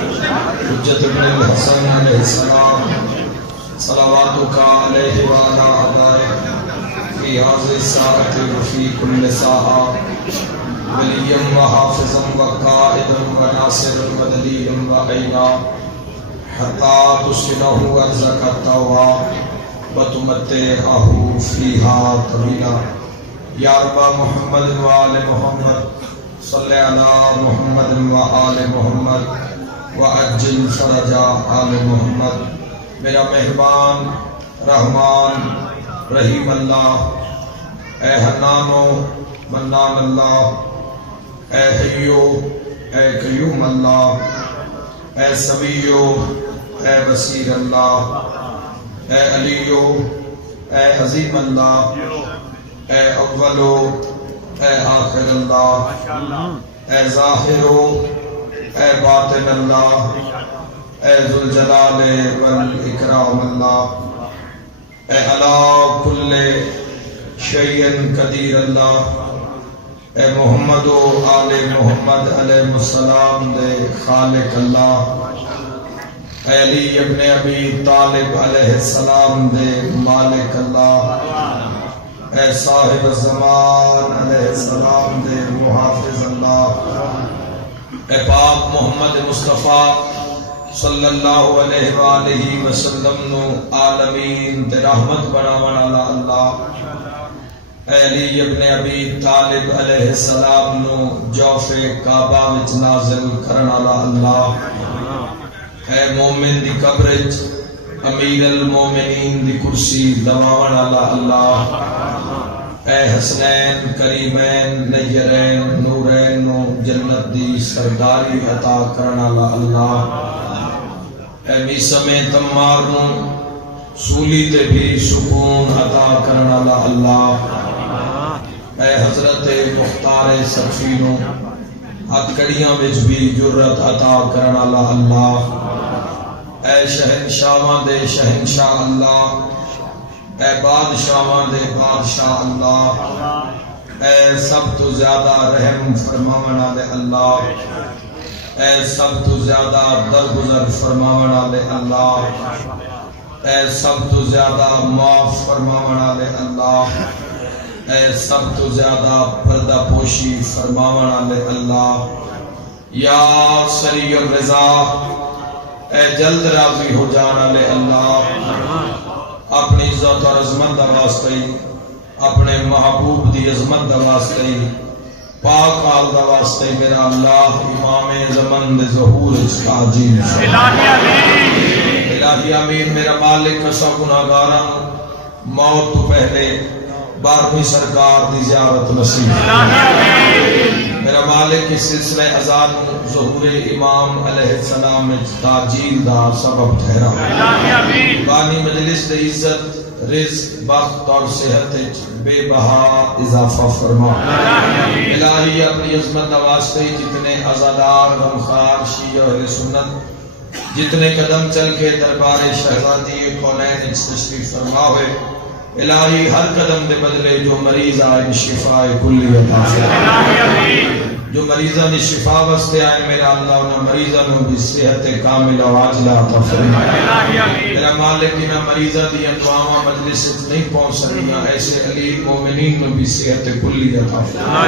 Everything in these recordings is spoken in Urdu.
حجت ابن الحسن علیہ السلام صلواتک علیہ وعلی آبائک فی هذه الساعة وفی کل ساعة ولیا وحافظا وقائدا وناصرا ودلیلا وعینا حتی تسکنہ ارضک الطوعا وتمتعہ فیہا طویلا یا رب محمد وآل محمد صلی علی محمد وآل محمد وعجل فرج آل محمد۔ میرا مہربان رحمان رحیم اللہ، اے حنان و منان اللہ، اے حیو اے قیوم اللہ، اے سمیع اے بصیر اللہ، اے علی اے عظیم اللہ، اے اول اے آخر اللہ، اے ظاہر اے باطن اللہ، اے ذوالجلال والاکرام اللہ، اے علی کل شیء قدیر اللہ، اے محمد و آل محمد علیہ السلام دے خالق اللہ، اے علی ابن ابی طالب علیہ السلام دے مالک اللہ، اے صاحب الزمان علیہ السلام دے محافظ اللہ، اے پاک محمد مصطفیٰ صلی اللہ علیہ وآلہ وسلم نو عالمین تے رحمت بناون والا اللہ، اے علی ابن ابی طالب علیہ السلام نو جوف کعبہ وچ نازل کرن والا اللہ، اے مومن دی قبر وچ امیر المومنین دی کرسی دواون والا اللہ، اے حسنین کریمین نیرین نورین نو جنت دی سرداری عطا کرن والا اللہ، اے میسم تمار نو سولی تے بھی سکون عطا کرن والا اللہ، اے حضرت مختار صفی نو ہتھکڑیاں وچ بھی جرت عطا کرن والا اللہ، اے شہنشاہاں دے شہنشاہ اللہ، اے بادشاہاں دے بادشاہ اللہ، اے سب تو زیادہ رحم فرماون والے اللہ، اے سب تو زیادہ درگزر فرماون والے اللہ، اے سب تو زیادہ معاف فرماون والے اللہ، اے سب تو زیادہ پردہ پوشی فرماون والے اللہ، یا سریع الرضا، اے جلد راضی ہو جان والے اللہ، اپنی عزت اور عظمت دا واسطے اپنے محبوب دی عظمت دا واسطے پاک آل دا واسطے میرا اللہ امام زمن دے ظہور اس کا عجیب الہی امین۔ میرا مالک کسا گناہگاراں موت تو پہلے 12ویں سرکار دی زیارت نصیب، میرا مالک اس سلسلہ ازاد ظہور امام علیہ السلام میں تاجیل دا سبب ٹھہرا، بانی مجلس دے عزت رزق بخت اور صحت بے بہا اضافہ فرما، الہی اپنی عظمت واسطے جتنے عزادار غمخوار شیعہ اہل سنت جتنے قدم چل کے دربار شہزادی کونین تشریف فرما ہوئے، الہی ہر قدم دے بدلے جو مریض آئے شفاء کلی عطا فرما، جو مریضاں دی شفا واسطے آئے میرا اللہ انہاں مریضاں نوں بھی صحت کاملہ و عاجلہ عطا فرما، میرا مالک انہاں مریضاں دی دعاواں مجلس نہیں پہنچ سکیاں، ایسے علی مومنین نوں بھی صحت کلی عطا فرما،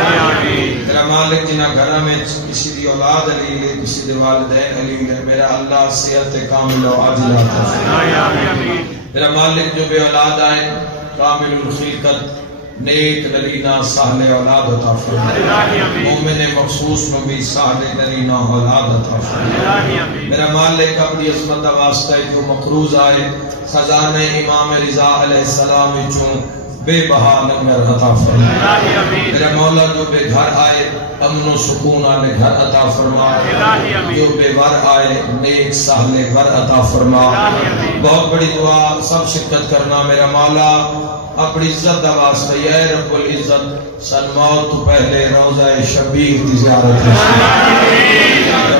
میرا مالک جنہاں گھراں میں کسی دی اولاد علی ہے کسی دے والدین علی ہے میرا اللہ صحت کاملہ و عاجلہ عطا فرما، میرا مالک جو بے اولاد آئے کامل الخلقت نیک نرینہ صالح اولاد عطا فرما، مومن مخصوص میں بھی صالح نرینہ اولاد عطا فرما، میرا مالک اپنی عظمت واسطہ جو مقروض آئے خزانہ امام رضا علیہ السلام وچوں بے بہا لنگر عطا فرما، میرا مولا جو بے گھر آئے امن و سکون والے گھر عطا فرما، جو بے ور آئے نیک صالح ور عطا فرما، بہت بڑی دعا سب شرکت کرنا، میرا مولا اپنی عزت دا واسطہ یا رب العزت سن موت تو پہلے روضہ شبیر دی زیارت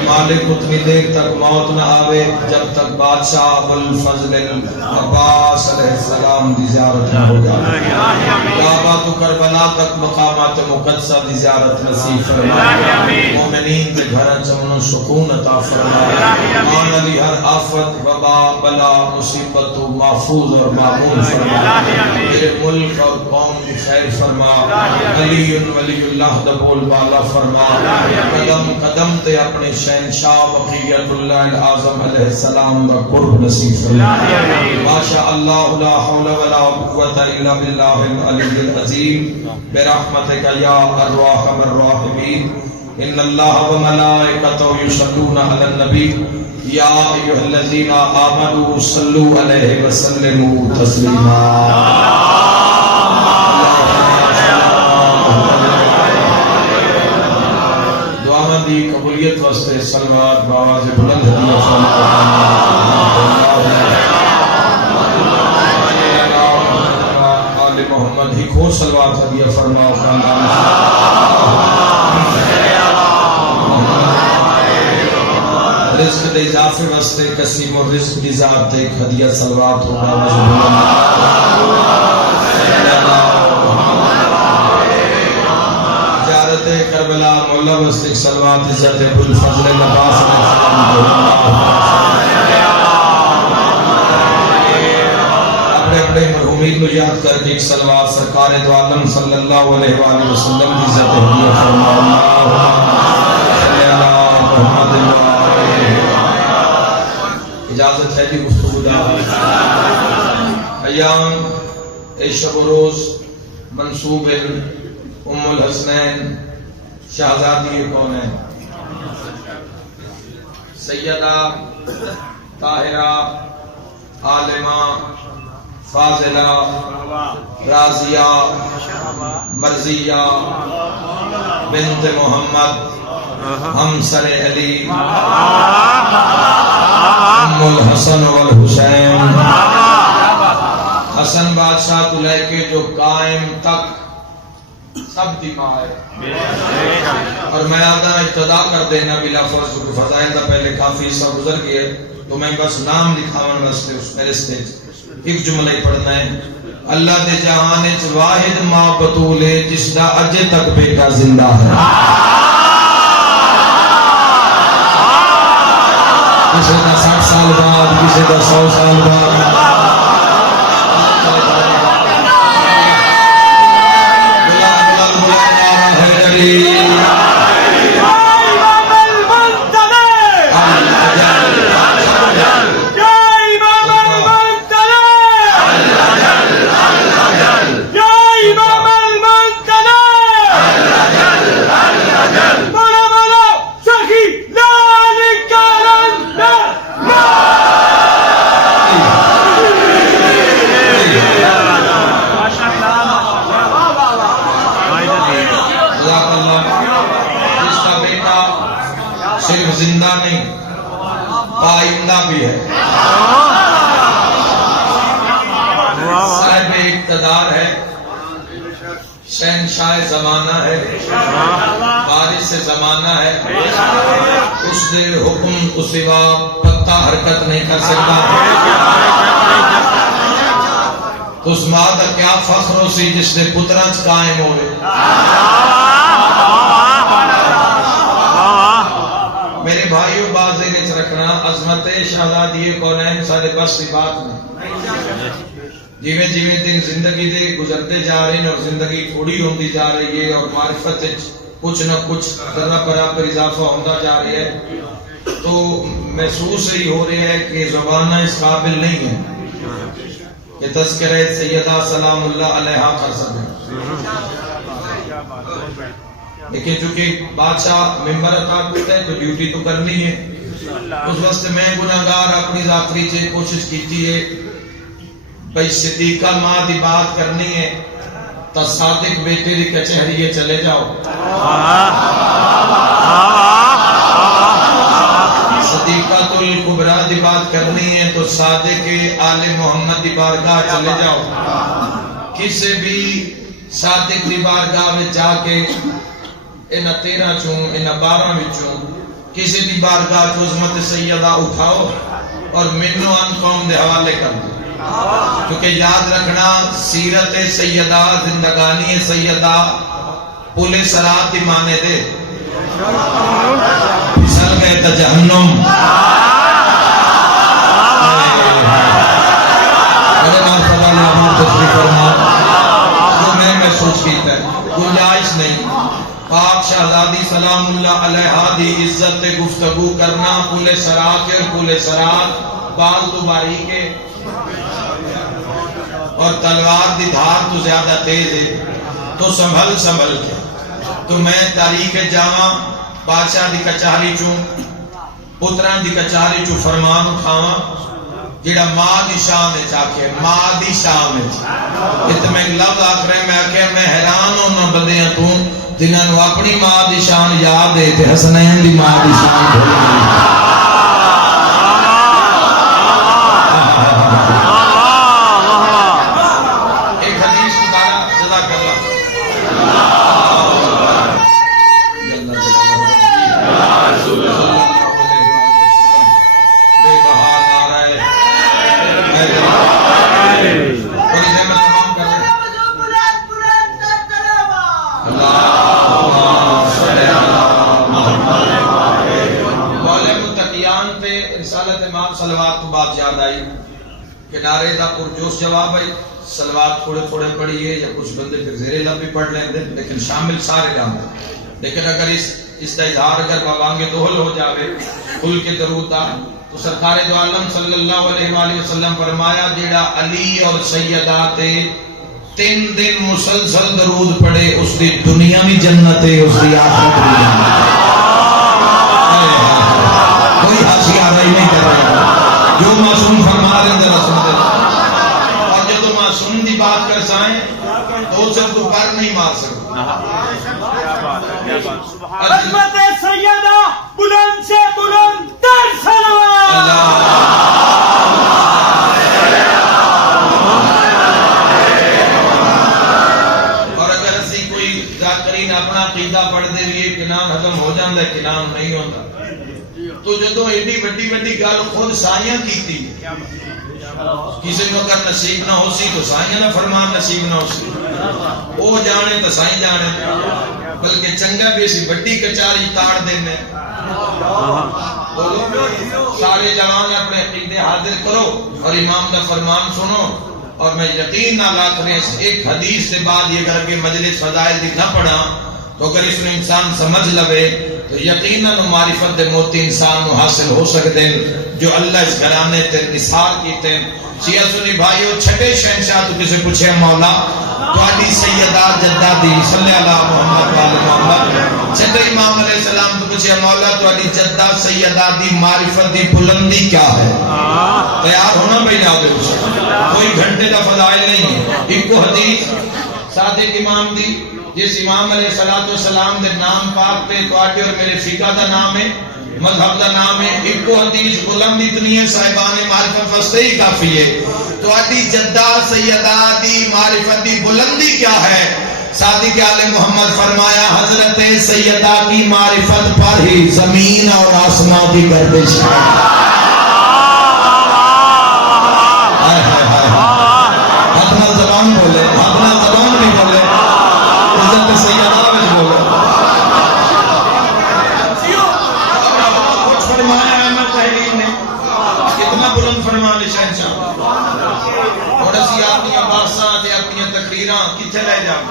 مالک اتنی دیر تک موت نہ آوے جب تک بادشاہ ابوالفضل عباس علیہ السلام دی زیارت نہ ہو جائے کعبہ تو کربلا تک مقامات مقدسہ دی زیارت نصیب فرما مومنین کے گھر چمن و سکون عطا فرما آن علی ہر آفت وبا بلا مصیبت تو محفوظ اور معمول فرما میرے ملک اور قوم کی خیر فرما علی ولی اللہ دبول بالا فرما قدم قدم تے اپنے شہنشاہ بقیت اللہ العظم علیہ السلام کا قرب نصیب فرما ماشاء اللہ لا حول ولا قوت الا باللہ العلی العظیم برحمتک یا ارحم الراحمین ان اللہ وملائکتہ یصلون علی النبی یا ایھا الذین آمنوا صلوا علیہ وسلموا تسلیما دی قبولیت واسطے صلوات باواز بلند ہدیہ فرما آل محمد ہی کھو صلوات ہدیہ فرما رزق دے اضافے واسطے قسیم و رزق دی ذات ایک ہدیہ صلوات ہو باواز بلند کربلا مولا وسلک صلوات عزت ابوالفضل عباس اپنے اپنے مرحومین کو یاد کر کے ایک صلوات سرکار دو عالم صلی اللہ علیہ وآلہ وسلم کی عزت ہدیہ فرما محمد اجازت ہے کہ گفتگو دا ایام ای شب و روز منصوب ام الحسنین شہزادی کون ہے سیدہ طاہرہ عالمہ فاضلہ راضیہ مرضیہ بنت محمد ہمسر علی ام الحسن والحسین حسن بادشاہ تو لے کے جو قائم تک سب دی ماں ہے اور میں آدھا ابتدا کر دینا بلا فرض کو فضائل دا پہلے کافی سا گزر گئے تو میں بس نام لکھاون واسطے اس میرے سٹیج ایک جملہ ہی پڑھنا ہے اللہ دے جہان وچ واحد ماں بطول ہے جس دا اجے تک بیٹا زندہ ہے کسی دا 60 سال بعد کسی دا 100 سال بعد صرف زندہ نہیں پائندہ بھی ہے صاحب اقتدار ہے شہنشاہ زمانہ ہے بارش زمانہ ہے اس دے حکم تو سوا پتہ حرکت نہیں کر سکتا اس ماں دا کیا فخر ہو سی جس نے پترانچ قائم ہوئے میرے بھائیوں بازے نچ رکھنا عظمت شہزادی کونین سارے بس کی بات نہیں جیویں جیویں دن زندگی دے گزرتے جا رہے ہیں اور زندگی تھوڑی ہوندی جا رہی ہے اور معرفت کچھ نہ کچھ ذرہ برابر اضافہ ہوتا جا رہی ہے تو محسوس ہی ہو رہا ہے کہ زبانہ اس قابل نہیں ہے کہ تذکرہ سیدہ سلام اللہ علیہا کر سکیں لیکن چونکہ بادشاہ ممبر عطا کرتا ہے تو ڈیوٹی تو کرنی ہے اس وقت میں گناہگار اپنی ذاتری سے کوشش کیتی ہے بھئی صدیقہ ماں دی بات کرنی ہے تو صادق بیٹے دی کچہری چلے جاؤ صدیقہ الکبریٰ دی بات کرنی ہے تو صادق آل محمد دی بارگاہ چلے جاؤ کسی بھی صادق دی بارگاہ میں جا کے انہاں 13 چوں انہاں 12 وچوں کسی دی بارگاہ چوں عظمت سیدہ اٹھاؤ اور منو ان قوم دے حوالے کر دو، کیونکہ یاد رکھنا سیرت سیدہ زندگانی سیدہ پولے سرات دی مانے دے پھسل گئے تا جہنم جو میں محسوس کیتا ہے گنجائش نہیں پاک شہزادی سلام اللہ علیہ دی عزت گفتگو کرنا پولے سرات اور پولے سرات بال تو باریک ہے اور تلوار دی دھار تو زیادہ تیز ہے، تو سنبھل کے تو میں تاریخ جاواں بادشاہ دی کچہری چوں پتران دی کچہری چوں فرمان اٹھاواں جیڑا ماں دی شان ہے چاکے ماں دی شان ہے ات میں لفظ آخر ہے میں حیران ہونا بندیاں تو جنہاں نو اپنی ماں دی شان یاد ہے تے حسنین دی ماں دی شان بھول کنارے دا پرجوش جواب ہے سلوات تھوڑے تھوڑے پڑھیے یا کچھ بندے پھر زیرے لب بھی پڑھ لیں دے لیکن شامل سارے جانتے لیکن اگر اس کا اظہار اگر بابانگے دوہل ہو جاوے کھل کے درود دا تو سرکار دو عالم صلی اللہ علیہ وآلہ وسلم فرمایا جیڑا علی اور سیدہ تے 3 دن مسلسل درود پڑھے اس دی دنیا بھی جنت ہے اس دی آخرت بھی جنت ہے کوئی ہنسی آرائی نہیں کر رہا جو معصوم فرما رہے ہیں رسول اللہ اور جب معصوم دی بات کر سائیں تو صرف تو پر نہیں مار سکتے عظمت سیدہ بلند سے بلند تر سلوات اور اگر اسی کوئی ذاکرین اپنا عقیدہ پڑھ دے لیے کنان ختم ہو جاندہ ہے کنان نہیں ہوتا تو جدو ایڈی بڑی بڑی گل خود سائیاں کی تھی کسی کو اگر نصیب نہ ہو سی تو سائیاں نہ فرمان نصیب نہ ہو سی وہ جانے تو سائیں جانے بلکہ چنگا بھی اسی بڑی کچاری تاڑ دینے سارے جوان اپنے عقیدے حاضر کرو اور امام کا فرمان سنو اور میں یقین نہ لا کریں ایک حدیث سے بعد یہ کر کے مجلس فضائل دی نہ پڑھا تو اگر اس میں انسان سمجھ لوے تو یقیناً معرفت دے موتی انسان نو حاصل ہو سکتے ہیں جو اللہ اس گھرانے تے نثار کیتے ہیں شیعہ سنی بھائیو چھٹے شہنشاہ تو کسے پوچھے مولا تواڈی سیدہ جدہ دی صلی اللہ محمد والے محمد چھٹے امام علیہ السلام تو پوچھے مولا تواڈی جدہ سیدہ دی معرفت دی بلندی کیا ہے تیار ہونا بھائی جاؤ دے کوئی گھنٹے کا فضائل نہیں ہے ایک کو حدیث صادق امام دی جس امام علیہ السلام دے نام پاک پہ تو آٹے اور میرے فقہ دا نام ہے مذہب دا نام ہے ایک کو حدیث بلند اتنی ہے صاحبان معرفت فستے ہی کافی ہے تو آٹی جدہ سیدہ دی معرفت دی بلندی کیا ہے صادق آل محمد فرمایا حضرت سیدہ کی معرفت پر ہی زمین اور آسمان کی گردش ہے اپنا زبان بولے اپنا زبان نہیں بولے حضرت سیدہ میں بولے کچھ فرمایا احمد تحریر نے کتنا بلند فرمان شہنشاہ اور اسی اپنی بارساں دے اپنی تقریراں کتھے لے جاؤں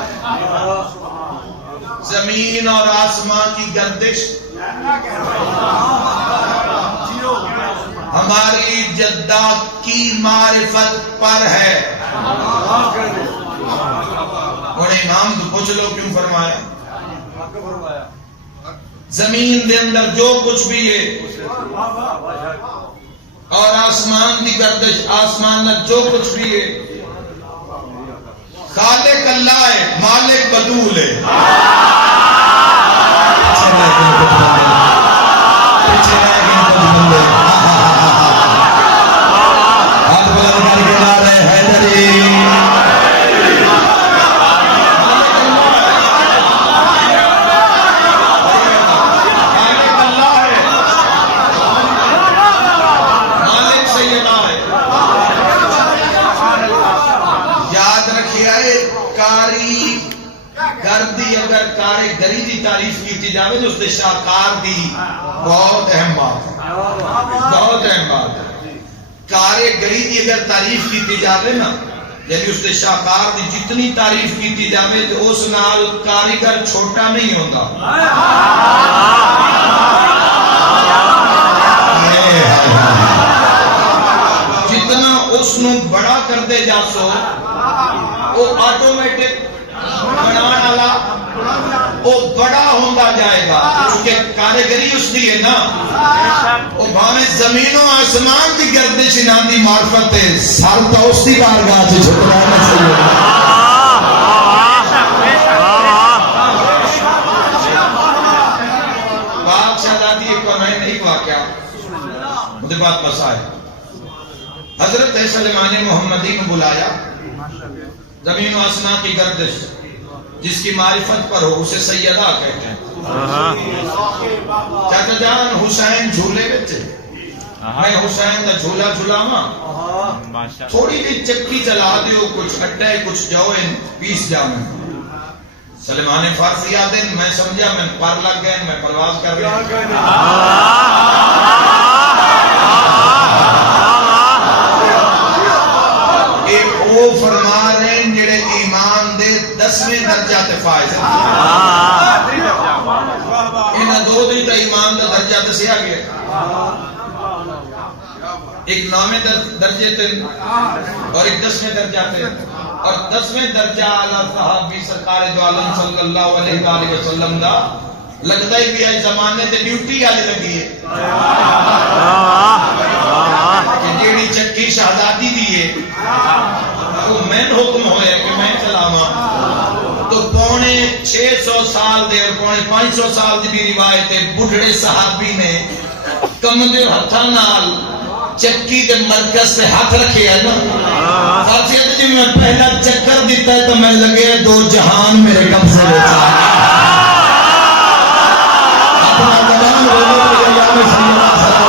زمین اور آسمان کی گردش ہماری جدہ کی معرفت پر ہے اور امام تو پوچھ لو کیوں فرمایا زمین دے اندر جو کچھ بھی ہے اور آسمان دی گردش آسمان میں جو کچھ بھی ہے خالق اللہ ہے مالک بدول ہے ہاتھ بلند کر کے نعرہ حیدری اگر کاریگری دی تعریف کی جاوے تو اس دے شاہکار دی بہت اہم بات ہے، بہت اہم بات ہے۔ کاریگری دی اگر تعریف کی جاوے نا، یعنی اس دے شاہکار دی جتنی تعریف کی جاوے تو اس نال کاریگر چھوٹا نہیں ہوتا۔ جتنا اس نو بڑا کر دے جا سو وہ آٹومیٹک بنانا والا وہ بڑا ہوتا جائے گا، کیونکہ کاریگری اس دی ہے نا۔ وہ بھاویں زمین و آسمان دی گردش نہ دی معرفت ہے، سر تو اس دی بارگاہ سے جھکرانا چاہیے۔ پاک شہزادی ایک واقعہ مجھے بات مسائل، حضرت سلیمان محمدی کو بلایا، زمین و آسمان کی گردش جس کی معرفت پر ہو اسے سیدہ کہتے ہیں۔ چاچا جان حسین جھولے میں تھے، میں حسین دا جھولا جھولاواں، تھوڑی بھی چکی چلا دیو، کچھ اٹھے کچھ جوئے پیس جاؤں۔ سلیمان فارسی آدھیں میں سمجھا میں پر لگ گئے، میں پرواز کر رہا ہوں۔ وہ فرما رہے ہیں جڑے ایمان دے 10ویں درجہ تے فائز ہیں، انہاں دو دی تے ایمان دا درجہ دسیا گیا، ایک 9ویں درجے تے اور ایک 10ویں درجہ تے، اور 10ویں درجہ اعلیٰ صحابی سرکار دو عالم صلی اللہ علیہ وآلہ وسلم دا لگتا ہی بھی آئی زمانے تے ڈیوٹی آلی لگی ہے کہ جیڑی چکی شہزادی دیئے تو میں حکم ہوئے کہ میں چلاواں، تو 650 سال دے اور 550 سال دی بھی روایت ہے، بڑھڑے صحابی نے کمدے ہتھاں نال چکی دے مرکز سے ہاتھ رکھے ہے نا، خاصیت جی میں پہلا چکر دیتا ہے تو میں لگے 2 جہان میرے قبضے میں تھا۔ اپنا زبان بولو تو یا میں صلی اللہ علیہ وسلم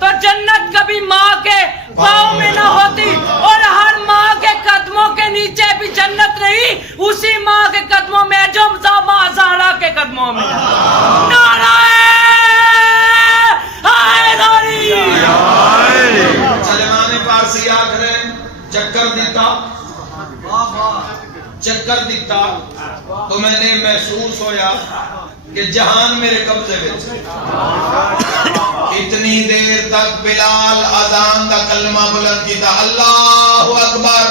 تو جنت کبھی ماں کے پاؤں میں نہ ہوتی، اور ہر ماں کے قدموں کے نیچے بھی جنت نہیں، اسی ماں کے قدموں میں جو ماں زہرا کے قدموں میں۔ نعرہ حیدری! سلیمان فارسی آکھرے چکر دیتا تو میں نے محسوس ہویا کہ جہان میرے قبضے میں۔ اتنی دیر تک بلال اذان دا کلمہ بلند کیتا، اللہ اکبر۔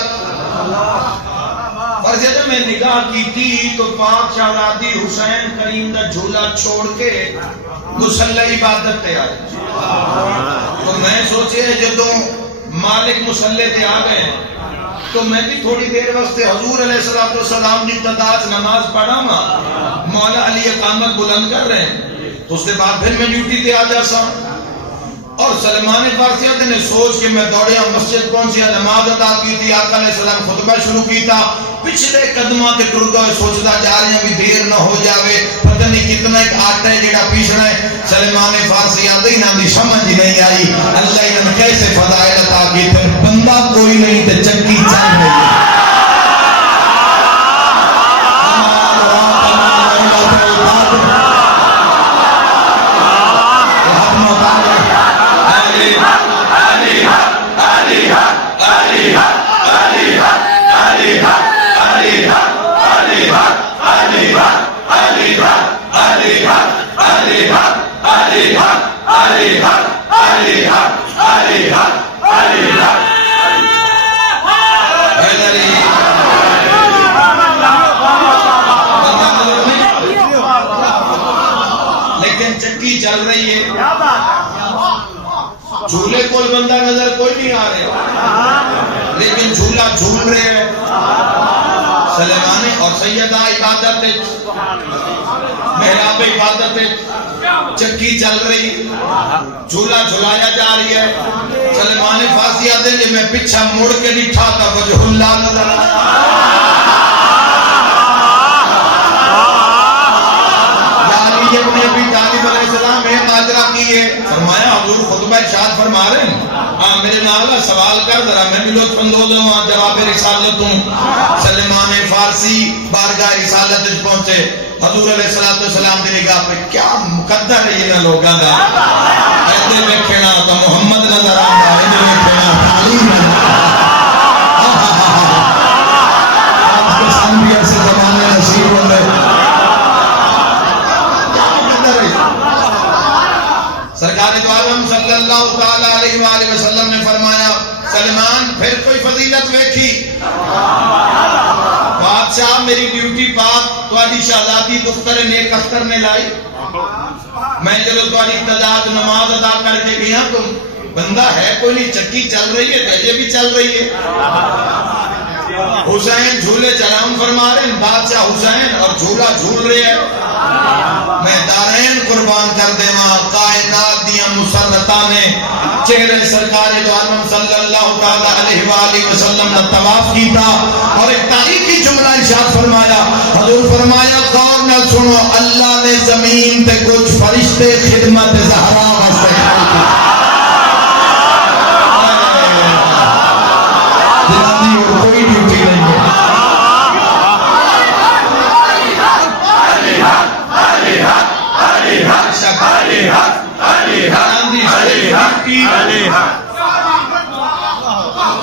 پر جب میں نگاہ کی تھی تو پاک شہزادی حسین کریم دا جھولا چھوڑ کے مصلی عبادت تے آئے، تو میں سوچے جدوں مالک مصلی تے آ گئے تو میں بھی تھوڑی دیر واسطے حضور علیہ السلام کی ابتداء نماز پڑھا ماں، مولا علی اقامت بلند کر رہے ہیں، تو اس کے بعد پھر میں ڈیوٹی تے آ جاسا۔ اور سلمان فارسی نے سوچ کے میں دوڑیا مسجد پہنچیا، نماز ادا کی تھی، آقا علیہ السلام خطبہ شروع کیتا، پچھلے قدمہ تے ٹردا سوچدا جا رہے ہیں بھی دیر نہ ہو جاوے، پتہ نہیں کتنا ایک آٹا ہے جڑا پیسنا ہے۔ سلمان فارسی آدھے ہی نام دی سمجھ نہیں آئی، اللہ انہوں کیسے فضائل عطا کی تھے، بندہ کوئی نہیں تے چکی چل رہی ہے۔ لیکن چکی چل رہی ہے، جھولے کو بندہ نظر کوئی نہیں آ رہا، لیکن جھولا جھول رہے ہیں۔ سلیمان اور سیدہ عبادت، محراب عبادت، چکی چل رہی، جھولا جھلایا جا رہی ہے۔ سلیمان فارسی آتے ہیں کہ میں پیچھا مڑ کے نہیں ٹھاتا وجہ اللہ نظر آتا۔ فرما رہے ہیں میرے نالا سوال کر ذرا میں بھی لطف اندوز ہوں جواب رسالت ہوں سلمان فارسی بارگاہ رسالت پہنچے حضور علیہ السلام کی نگاہ پہ کیا مقدر ہے یہ لوگاں دا ایدے ویکھنا تو محمد نظر آتا ایدے ویکھنا تعلیم آپ کے سامنے ایسے زمانے نصیب ہوندے کیا مقدر ہے سرکار دو عالم صلی اللہ تعالی علیہ وآلہ وسلم نے فرمایا سلمان پھر کوئی فضیلت ویکھی بادشاہ میری ڈیوٹی پاک تواڈی شہزادی دختر نیک اختر نے لائی میں جلو تواڈی ابتداء نماز ادا کر کے گیا تو بندہ ہے کوئی نہیں چکی چل رہی ہے تیجے بھی چل رہی ہے حسین جھولے چلام فرما رہے ہیں بادشاہ حسین اور جھولا جھول رہے ہیں میں دارین قربان کر دے ماں کائنات دیا مسرتہ نے چہرے سرکار دو عالم صلی اللہ تعالی علیہ وآلہ وسلم نے طواف کی تھا اور ایک تاریخی جملہ ارشاد فرمایا حضور فرمایا غور نہ سنو اللہ نے زمین پہ کچھ فرشتے خدمت زہرا واسطے جنابی اور کوئی ڈیوٹی نہیں ہے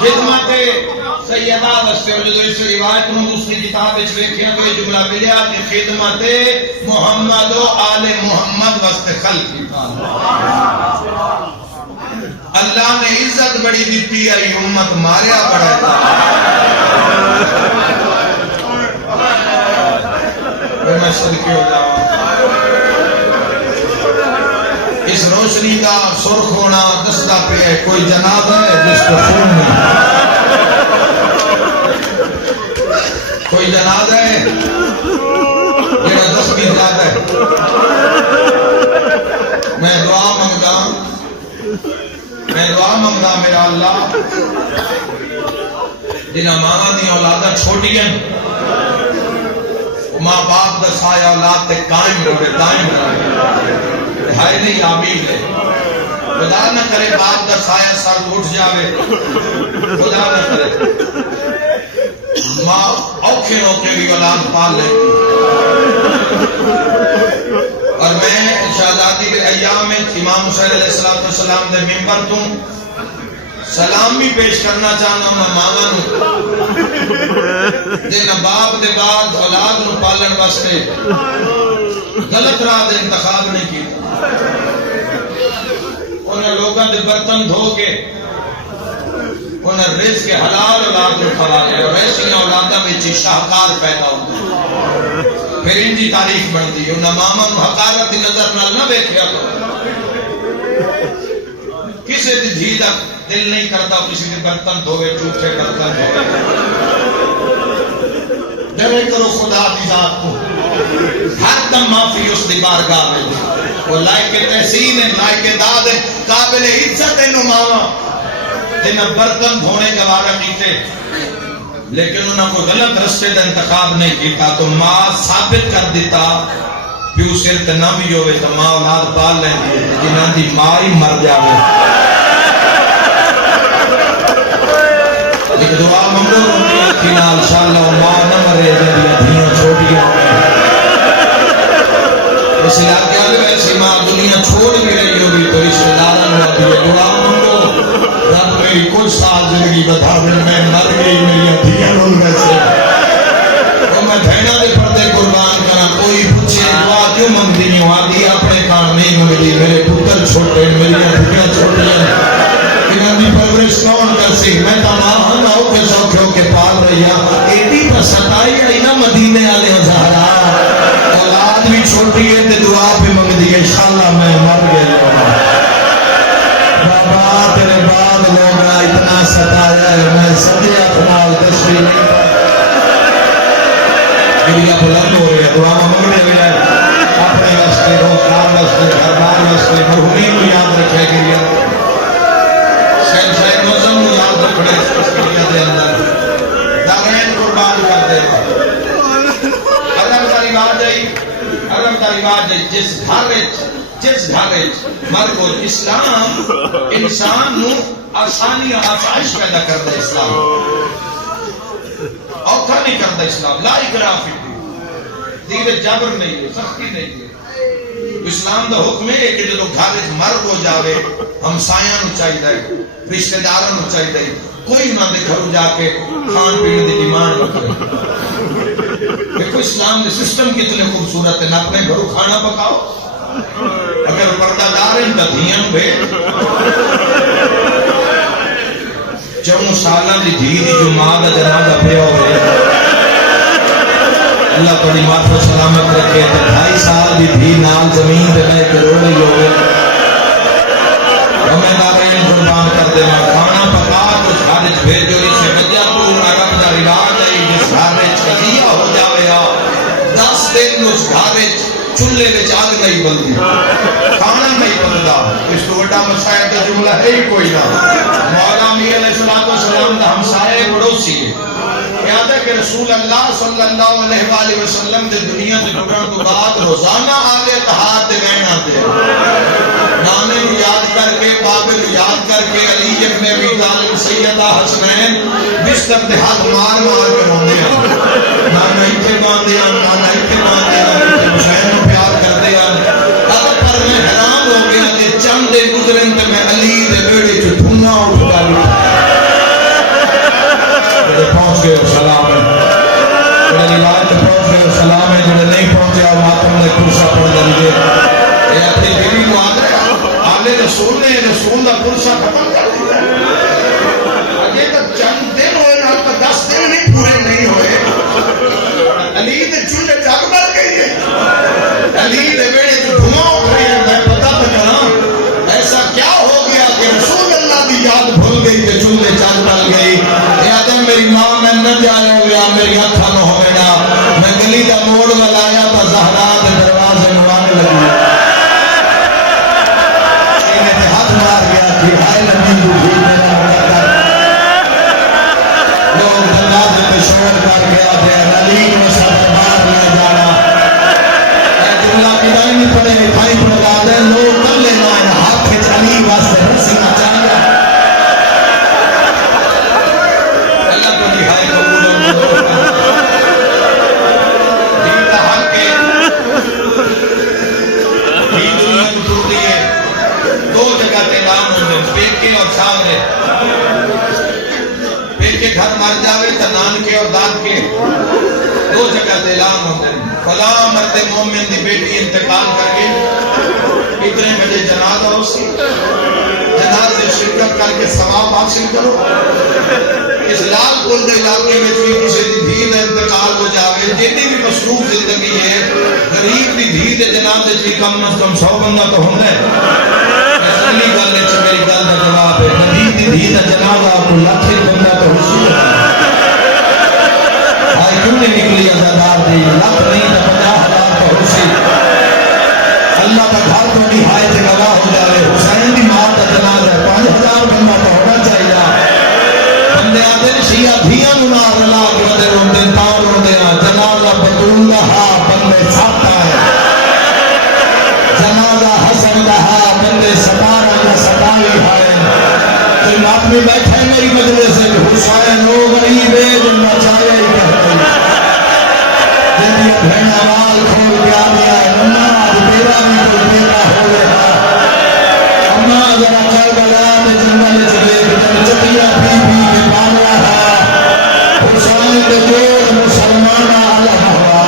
خدمت سیدہ واسطے اور جو اس روایت میں دوسری کتاب وچ ویکھیا تو یہ جملہ ملیا کہ خدمت محمد و آل محمد واسطے خلق کیتا اللہ نے عزت بڑی دیتی ہے امت ماریا بڑا میں صدقے ہو جاؤں اس روشنی کا سرخ ہونا دستا پہ ہے کوئی جنازہ ہے جس کو خون نہیں کوئی جنازہ ہے جنہا دس کی زیادہ ہے میں دعا منگا میرا اللہ جنہا مانا دی اولادہ چھوٹی ہیں ماں باپ دا سایہ اولاد تے قائم رہے ہائے نہیں عابید ہے خدا نہ کرے باپ دا سایہ سر اٹھ جاوے خدا نہ کرے ماں اوکھے اوکھے بھی اولاد پال لے اور میں شہزادی کے ایام میں امام حسین علیہ السلام دے ممبر تو سلام بھی پیش کرنا چاہنا ہوں ماما نو دینا باپ دے بعد اولاد نو پالن واسطے غلط راہ دے انتخاب نہیں کی انہیں لوگاں دے برتن دھو کے انہیں رزق کے حلال اولاد نو کھوایا اور ایسی اولادہ میں چی شاہکار پیدا ہوتا پھر ان کی تاریخ بڑھتی ہے انہیں ماما نو حقارت نظر نہ بیکھیا تو کسی دی دھی تک دل نہیں کرتا کسی دی برتن دھوے جھوٹے برتن دھوے ڈرے کرو خدا دی ذات کو ہر دم معافی اس دی بارگاہ میں وہ لائق تحسین ہے لائق داد ہے قابل عزت ہے نماما جنہیں برتن دھونے گوارہ کیتے لیکن انہوں کو غلط رستے دا انتخاب نہیں کیتا تو ماں ثابت کر دیتا پیو سرت نہ بھی ہوئے تو ماں اولاد پال لیں جنہاں دی ماں ہی مر جاوے ایک دعا منگو رکھنا انشاءاللہ ماں نہ مرے جنہاں دھیاں چھوٹیاں اس علاقے میں ایسی ماں دنیا چھوڑ بھی رہی ہوگی تو اس دارن ہوا دیئے دعا منگو رب میری کچھ سال زندگی بتا دے میں مر گئی میری دھیاں رول ویسے اور میں بھیڑا دے پردے قربان کرا کوئی پوچھے دعا کیوں منگتی نہیں ہوا دی اپنے کام نہیں منگتی میرے پتر چھوٹے میری دھیاں چھوٹے انہاں دی پرورش کون کر سی میں تمام ناؤ کے سوکھوں کے پال رہی ہوں ایٹی پر ستائی اینا مدینے آلے زہرا اولاد بھی چھوٹی ہے تے دعا پہ منگ دی انشاءاللہ میں مر گیا بابا تیرے بعد لوگا اتنا ستایا ہے میں صدی اخنال تشریح نہیں گریا بلند ہو رہی ہے دعا منگ دے گیا اپنے واسطے روزگار واسطے گھربار واسطے مرحومین کو یاد رکھے گریا شہر نظم کو یاد رکھنے اس گریا دے اندر دارین قربان کر دے علم کا رواج ہے جس گھر جس گھر مرد کو اسلام انسان نو آسانی آسائش پیدا کرتا ہے. اسلام اوکھا نہیں کرتا. اسلام لا اکراہ فی الدین، دین جبر نہیں ہے، سختی نہیں ہے. اسلام دا حکم ہے کہ جدو گھر مرد ہو جاوے ہمسایاں نو چاہیے، رشتہ داراں نو چاہیے کوئی نہ دے گھر جا کے کھان پینے دی ڈیمانڈ رکھے. دیکھو اسلام نے سسٹم کتنے خوبصورت ہے. نہ اپنے گھروں کھانا پکاؤ، اگر پردہ دار ہیں تو دھیاں بھیج. 4 سالاں دی دھی دی جو ماں دا جنازہ پیا ہوئے اللہ کو نعمت و سلامت رکھے. 2.5 سال دی دھی نال زمین تے میں کرو رہی ہوئے ہمیں دارین قربان کر دے. کھانا پکا تو گھر بھیجو. اس سے بجا تو عرب دا رواج ہے جس گھر قضیہ ہو جاوے 10 دن اس گھر چولہے وچ آگ نہیں بلدی، کھانا نہیں بنتا. اس کو بڑا مسائل کا جملہ ہے ہی کوئی نہ. مولا میاں علیہ السلام دا ہمسائے پڑوسی ہے. یاد ہے کہ رسول اللہ صلی اللہ علیہ وآلہ وسلم دے دنیا سے ٹکرن تو بعد روزانہ آلے اتحاد دے گئے آتے نانے کو یاد کر کے، بابے کو یاد کر کے، علی ابن ابی طالب، سیدہ حسنین بستر دے ہاتھ مار مار کے روندے ہیں. نانا ایتھے باندھے ہیں، نانا ایتھے باندھے ہیں، حسین کو پیار کرتے ہیں. اب پر میں حیران ہو گیا کہ چند دن گزرن تے میں علی دے بیڑے چ دھنا اٹھ گیا. پہنچ گئے سلام ہے، میری لائٹ پہنچ گئے سلام ہے. جڑے نہیں پہنچے اور ماتم نے کرسا پڑھ دیجئے. یہ اپنی بیوی کو آدھ رہے آلے رسول نے رسول دا کرسا ختم کر دیا. اگے تک چند دن ہوئے نا تو 10 دن نہیں پورے نہیں ہوئے. علی دے چولہے جگ بل گئی ہے، علی دے بیڑے جو دھواں اٹھ رہے ہیں. میں پتہ تو کرا ایسا کیا ہو گیا کہ رسول اللہ دی یاد بھول گئی کہ چولہے جگ بل گئی. میری ماں میں نہ جایا ہو گیا، میری اکھا نہ ہو گیا. میں گلی دا موڑ والایا تو زہرا دے دروازے نوانے لگی. انہیں تے ہاتھ مار گیا کہ ہائے نبی تو بھی میرا ہوتا کر. لوگ دروازے پہ شور کر گیا تھے علی کو سب مار لیا جانا. اے جملہ کدائی نہیں پڑے لکھائی کو لگا دے. لوگ کر لینا ہے ہاتھ علی واسطے رسینا چاہیے. گھر مر جاوے تو نانکے اور داد کے 2 جگہ تے اعلان ہوتے ہیں. فلاں مرد مومن دی بیٹی انتقال کر کے اتنے بجے جنازہ ہو سی، جنازے شرکت کر کے ثواب حاصل کرو. اس لال پور دے علاقے میں بھی کسی دی دھی دا انتقال ہو جاوے، جتنی بھی مصروف زندگی ہے غریب دی دھی دے جنازے چ کم از کم 100 بندہ تو ہونا ہے. اصلی گل ہے میری گل کا جواب ہے نبی دی دھی دا جنازہ کو لاکھ بندہ تو ہو سی. بھائی کیوں نہیں نکلی عزادار دی؟ لاکھ نہیں تو 50,000 تو ہو سی. اللہ کا گھر تو نہایت گواہ ہو جائے. حسین دی ماں کا جنازہ 5,000 بندہ تو ہونا چاہیے. بندے آتے شیعہ دھیاں نو نہ رلا کے ودے روندے تاں روندے ہیں. جنازہ بدول دا بندے ساتھ آئے، جنازہ حسن دا بندے 17 ستائی ہے. تم آپ میں بیٹھے میری مجلس سے حسین ہو غریب ہے جو مچائے ہی کہتے ہیں. جنہی بھینا وال کھول پیا دیا ہے نمہ آج میرا بھی کوئی بیٹا ہو گیا. اماں ذرا کربلا میں جنگل چلے جن چٹیا پی پی کے پال رہا. حسین کے جوڑ مسلمانہ اللہ ہوا.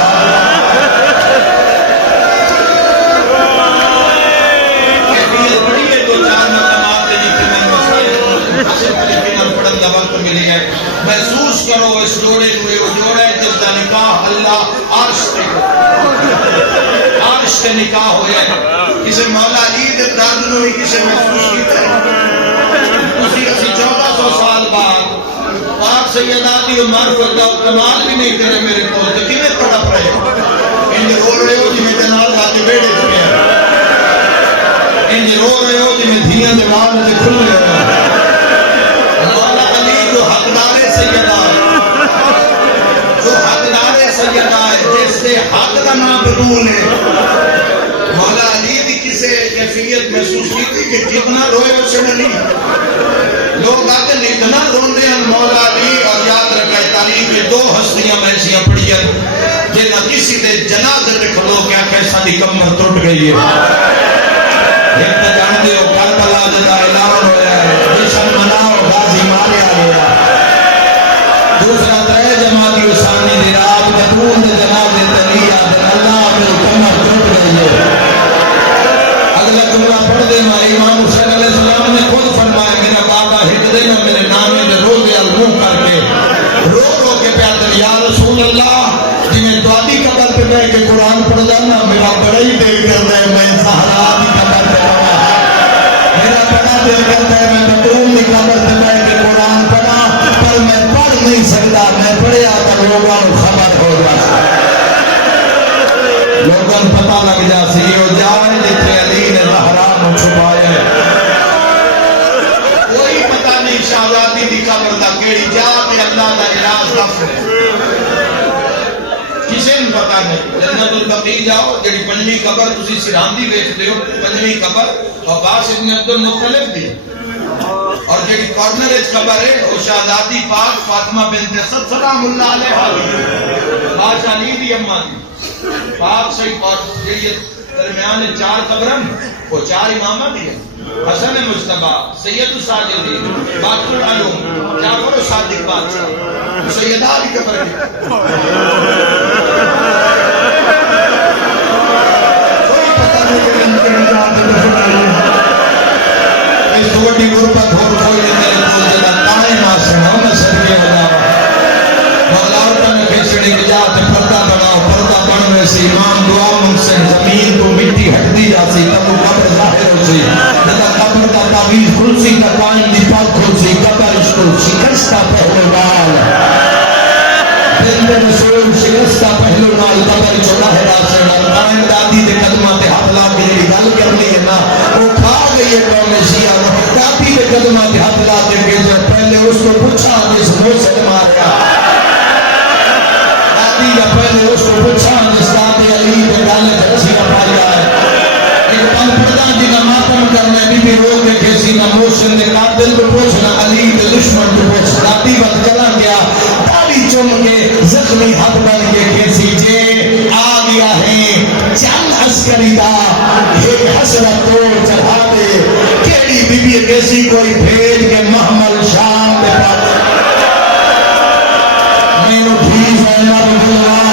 محسوس کرو اس جوڑے ہوئے وہ جوڑے جس کا نکاح اللہ عرش کے نکاح ہوئے. کسی مولا علی دے درد نو نہیں کسی محسوس کیتا ہے. اسی 1400 سال بعد پاک سیدہ دی عمر کو کمال بھی نہیں کرے میرے کو تو کیویں تڑپ رہے ہو. انج رو رہے ہو جی میں جنازہ کے بیڑے چ گیا. انج رو رہے ہو جی میں دھیاں دے وال تے کھل گیا. مولا علی جو حقدار سیدہ جو حقدار سیدہ ہے جس سے حق کا نام بدول ہے. مولا علی بھی کسے کیفیت محسوس کی تھی کہ جتنا روئے اسے نہیں. لوگ آتے ہیں اتنا روندے ہیں مولا علی. اور یاد رکھے تعلیم کے دو ہستیاں ایسیاں پڑی ہیں جنہ کسی دے جنازے تے کھلو کے آکھے ساری کمر ٹوٹ گئی ہے. ایک تے جانتے ہو کربلا دا اعلان ہویا ہے جشن مناؤ غازی ماریا گیا. دوسرا ترے جماعتی حسانی دی رات قتول دے جنازے تے نہیں آتے اللہ میری کمر ٹوٹ گئی ہے. اگلا جملہ پڑھ دے میں امام حسین علیہ السلام نے خود فرمایا میرا بابا ایک دن میرے نانے دے روزے المنہ کر کے رو رو کے پیادل یا رسول اللہ جی میں دعاتی قبر پہ بیٹھ کے قرآن پڑھ جانا میرا بڑا ہی دل کرتا ہے میں سہارا کی قبر پہ پڑھا. میرا بڑا دل کرتا ہے میں بطول کی قبر پہ بیٹھ کے قرآن پڑھا پر میں پڑھ نہیں سکتا. میں پڑھیا تو لوگوں کو خبر ہو جاتا لوگوں کو پتہ لگ جا سی وہ جائے جتنے علی نے محرام چھپائے. کوئی پتہ نہیں شہزادی دی قبر دا کیڑی جا تے اللہ دا اعراض دفن ہے. کسی نے پتہ نہیں. جنت البقیع جاؤ جڑی پنجویں قبر تسی سراندی ویکھدے ہو پنجویں قبر عباس ابن عبد المطلب دی اور جڑی کارنر وچ قبر ہے وہ شہزادی پاک فاطمہ بنت اسد سلام اللہ علیہا بادشاہ علی دی اماں دی پاک صحیح. اور یہ درمیان چار قبرن وہ چار امامہ دی ہیں حسن مجتبہ سید الساجدین باقر العلوم جعفر الصادق بادشاہ سیدہ علی قبر کی. کوئی پتہ نہیں کہ ان کے نجات اس دوڑی غربت ہو کوئی میرے کو جگہ قائم آسن ہم صدقے اللہ مولاوٹا میں کھیچڑی کی جاتے پردہ بناؤ پردہ بنوے سے امام دعا منسن زمین کو مٹی ہٹ دی جاتی تب وہ قبر ظاہر ہو سی جدا قبر کا تعویز کھلسی کا قائم دی پاک کھلسی قبر اس کو شکستہ پہلو نال بند رسول شکستہ پہلو نال قبر جو ظاہر آسن قائم دادی دے قدمہ تے ہاتھ لا کے لیے گل کرنی ہے نا وہ کھا گئی ہے قوم شیعہ دادی دے قدمہ تے ہاتھ لا کے جب پہلے اس کو پوچھا جس موسن ماریا یا پہلے اس کو پوچھا جس داد علی پہ ڈالے جھنسیاں پایا ہے. ایک پل پردہ جنہ ماتم کرنے بی بی رو کے کسی نہ موشن نے قاتل کو پوچھنا علی کے دشمن کو پوچھنا دادی وقت جلا گیا داڑھی چم کے زخمی ہاتھ بن کے کسی جے آ گیا ہے چند عسکری دا ایک حسرت توڑ چڑھا دے کیڑی بی بی کسی کوئی بھیج کے محمل شام پہ پاس مینو ٹھیک ہے رب اللہ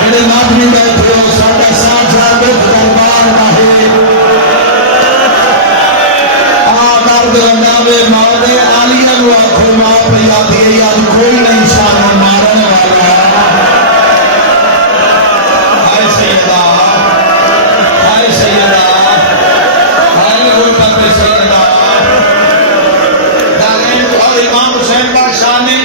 میرے ناظرین بیٹھے ہو ساڑھے 60 سال دربار کا ہے آدھر درناوے مادے آلیہ و خرما پہ یاد ہے یاد کوئی نہیں شان مارنے والا. ہائے سیدہ ہائے سیدہ ہائے غربت سیدہ دارین اور امام حسین بادشاہ نے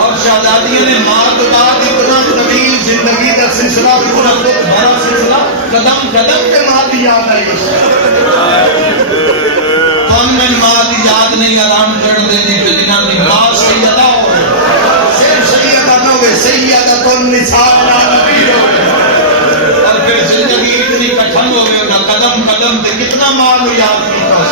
اور شہزادیوں نے ماں کے بعد اتنا طویل زندگی کا سلسلہ پورا بڑا سلسلہ قدم قدم کے ماں کی یاد آئی. کون میں ماں کی یاد نہیں اعلان کر دینی کہ جنہاں کی ماں سیدہ ہو صرف سیدہ نہ ہوئے سیدہ کن نساء نبی ہو اور پھر زندگی اتنی کٹھن ہو گئے انہا قدم قدم تے کتنا ماں کو یاد کی پاس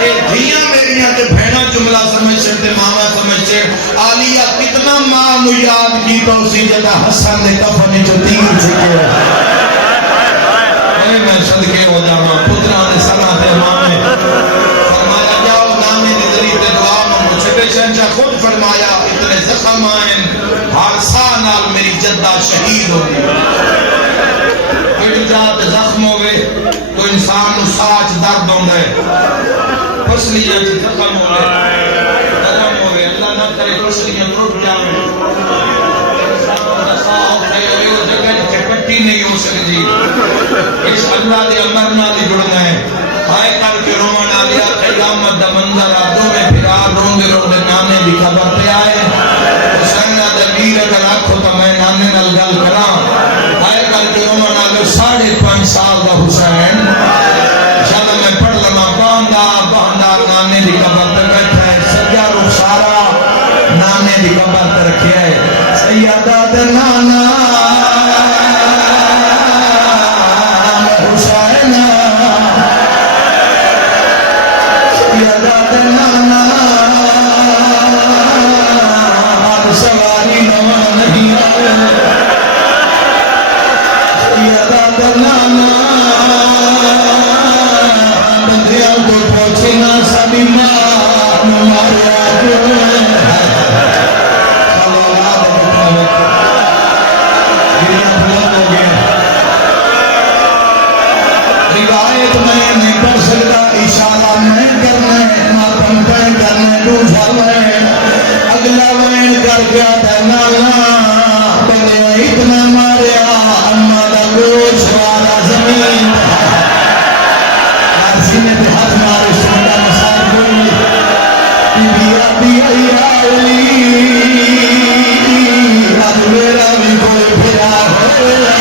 کہ دھیاں میریاں تے بھینا جملہ سمجھ سکتے ماما سمجھ سکتے آلیہ کتنا ماں کو یاد کی تو اسی جگہ حسن نے کفن جو تیر چکے میں صدقے ہو جاما پترہ نے سرہ دے ماں میں فرمایا جاؤ نامی نظری تے دعا میں چھٹے شنچہ خود فرمایا اتنے زخم آئیں حادثہ نال میری جدہ شہید ہو گئی. کوئی جات زخم ہوئے تو انسان ساچ درد ہوں گے پسلیاں چی زخم ہوئے ختم ہوئے اللہ نہ کرے پسلیاں رک جاؤں نہیں ہو سکتی اس اللہ دے امر نہ دی جڑنا ہے. ہائے کر کے رومن آلیا قیامت دا منظر آدھوں میں پھرا روندے روندے نانے دی خبر پہ آئے حسین دا میر اگر آکھو تو میں نانے نل گل کراں. ہائے کر کے رومن آلیا 5.5 سال دا حسین جب میں پڑھ لما باندھا نانے دی خبر پہ بیٹھا ہے سجا رخسارا نانے دی خبر پہ رکھیا ہے سیدہ دا نانا حسین زمین سینے پہ ہاتھ مارے سنتا مسائل کوئی بی علی اب میرا بھی کوئی پھرا ہویا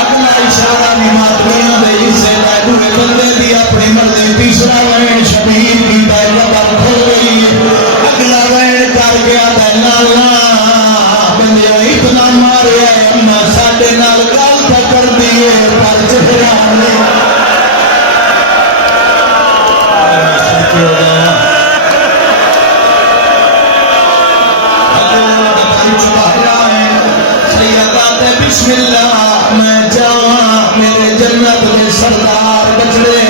اگلا اشارہ نمات میاں دے حصے لائے دوے بندے دی اپنی مرضی تیسرا وین شبیر کی دائرہ پر کھل گئی اگلا وین کر گیا دائنا بندے اتنا مارے اما ساڑھے نال گال پکڑ دیئے پر چہرانے بسم اللہ میں جاواں میرے جنت میں سردار بچڑے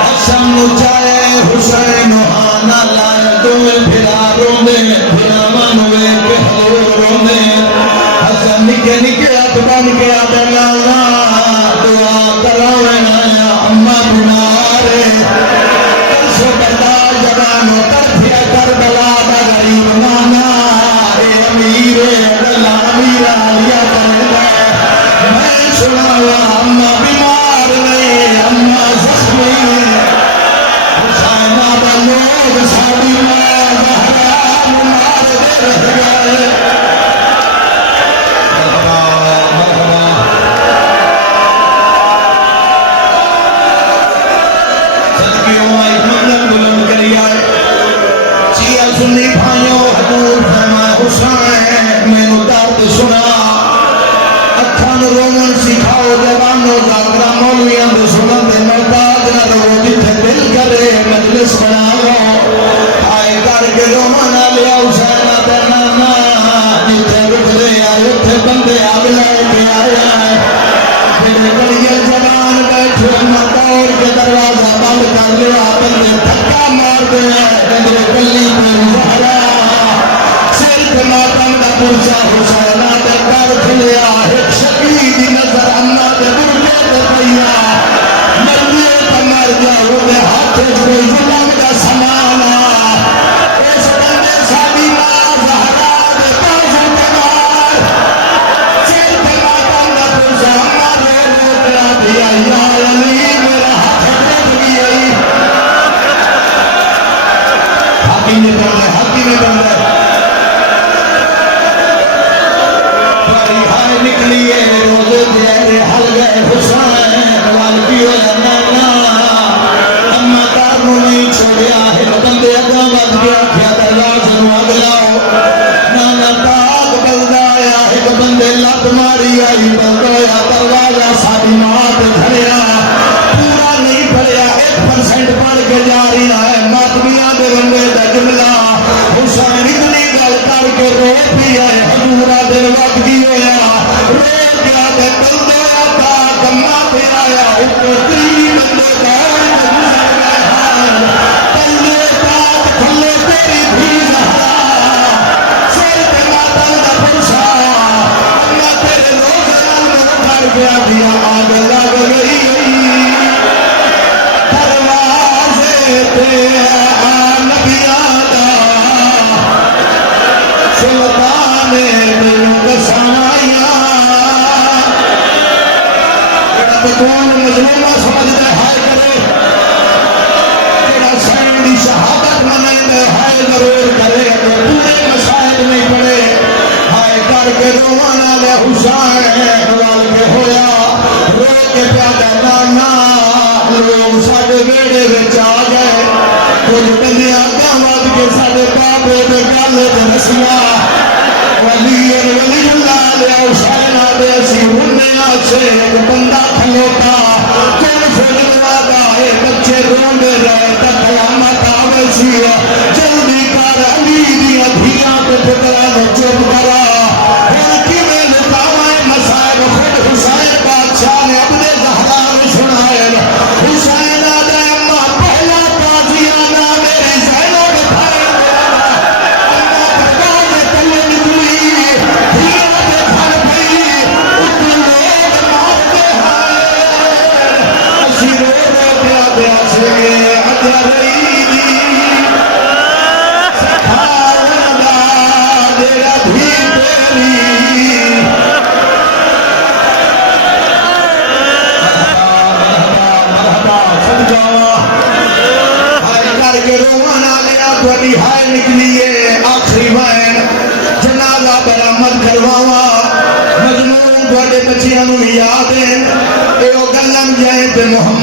حسن نچائے حسین نوحانا لائے دوئے بھرا روندے بھرا منوے کے حضور روندے حسن نکے نکے اکبر کے آدھنا دعا کراوے آیا اممہ بنارے کرسو بدا جبانو ترفیہ کربلا دا غریب مانا اے امیر اگلا امیر آلیا میں سناوا اممہ بیمار نہیں اممہ زخمی حسینہ دا لوگ ساڑی ماں زہرا مار دے رہ گئے صدقیوں ایک مطلب بلند کری آئے چیا سنی بھائیوں حضور فرما حسین میں نو درد سنا اکھان رومن سکھاؤ جوانوں ذاکرہ مولویاں دے سنن دے محتاج نہ رو جتھے دل کرے مجلس بناؤ آئے کر کے رومن آلیا حسینہ دے نانا جتھے رکھ دے آئے اتھے بندے آگ لائے کے آیا ہے پھر کڑیے زبان بیٹھو نہ دور کے دروازہ بند کر لیا بندے دھکا مار دے بندے گلی پہ زہرا صرف ماتم دا پرچا حسینہ دے کر کھلیا ایک شکلی نظر امہ دے برکے دے پیا مرنے پہ مر جاؤ دے ہاتھ کوئی ظلم دا سمانا اس بندے ساڑی ماں زہرا دے پاسو دمار صرف ماتم دا پرچا امہ دے روکنا دیا یا علی میرا ہاتھ دیکھ گئی حقی میں بندے نکلیے روزے دے حل گئے حسین والدی ہویا نانا اما کارنو نہیں چھوڑیا ہے بندے اگاں بات گیا کیا دروازہ نو اگلاؤ نانا تاک بلدایا ایک بندے لات ماری آئی بلدایا دروازہ ساڑی مات دھڑیا پورا نہیں پڑیا 1% پڑھ کے جاری ہے ماتمیاں دے بندے دا جملہ حسین اتنی گل کر کے رو پی آئے حضورہ دے وقت کی ہویا روک کیا دے کل دیا تا کمہ پہ آیا اوپر تیری بندے دائیں جمعہ گئے پلے تاک کھلے تیری بھی زہرا سر پہ ماتل دا پرسا امہ تیرے روزے اللہ کر گیا دیا آگ لگ گئی دروازے پہ نبیان دا سلطان دلوں کا سامائیاں کون مظلومہ سمجھ دے ہائے کرے تیرا سین دی شہادت منے دے ہائے ضرور کرے تو پورے مسائل نہیں پڑے ہائے کر کے روانا دے حسین وال کے ہویا رو کے پیادہ نانا لوگ ساڑے بیڑے بچ آ گئے کچھ بندے آگاں واد کے ساڑے پاپے دے گالے دے رسیاں ولی اللہ دے حسین دے اسی ہونے آچے ایک بندہ کھلوتا کون فجلوا دائے بچے روندے رہے تا قیامت آوے سی جلدی کر علی دیا دھیاں پہ پترہ نے چوب کرا کی میں لکاوائے مسائب خود حسین بادشاہ نے اپنے زہرا میں سنائے حسین دے اممہ پہلا قاضیانہ میری زینوں کے بھائی سکھا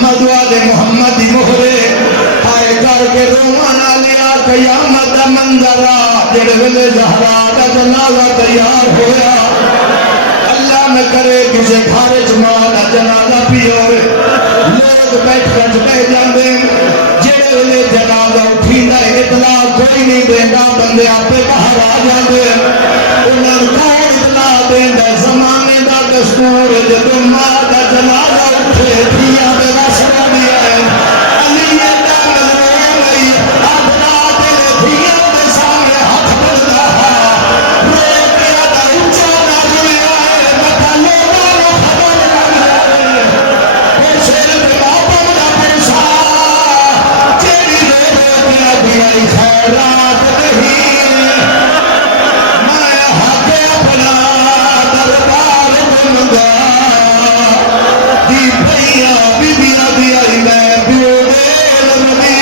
محمد والے محمد دی مہرے ہائے کر کے روانہ لیا قیامت دا منظرہ جڑے ویلے زہرا دا جنازہ تیار ہویا اللہ نہ کرے کسے گھر ماں دا جنازہ بھی ہوئے لوگ بیٹھ کر بہ جاندے جڑے ویلے جنازہ اٹھیندا اطلاع کوئی نہیں دیندا بندے آپے باہر آ جاندے انہاں کون اطلاع دیندا زمانے دا دستور جدوں ماں دا جنازہ اٹھے دھیاں دے واسطے دی ہے علی دا نظر نہیں اپنا دل دھیاں دے سامنے ہاتھ بڑھدا ہے رو کے دا اونچا نہ ہویا ہے متا لوگاں نوں خبر لگ جائے اے صرف باپ دا پیسہ جیڑی دے دیا خیرات نہیں میں حق اپنا دربار بندا دی بھیا بی بیا دیا میں پیو دے نبی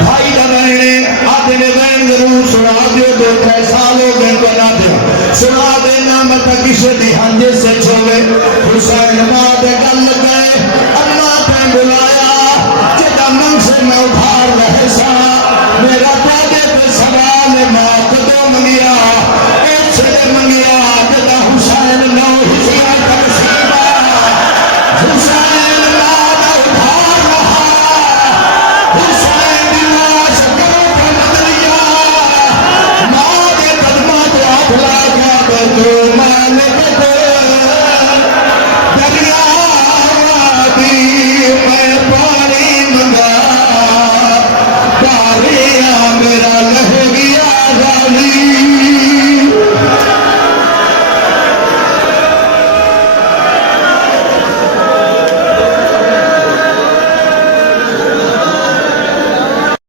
بھائی دا رہنے آدھے نے بہن ضرور سنا دیو دو تھے سالوں میں بنا دیا سنا دینا مت کسی دی ہنجے سے چھوڑے حسین ماں دے گل گئے اللہ تے بلایا جدا من سے میں ادھار رہے سا میرا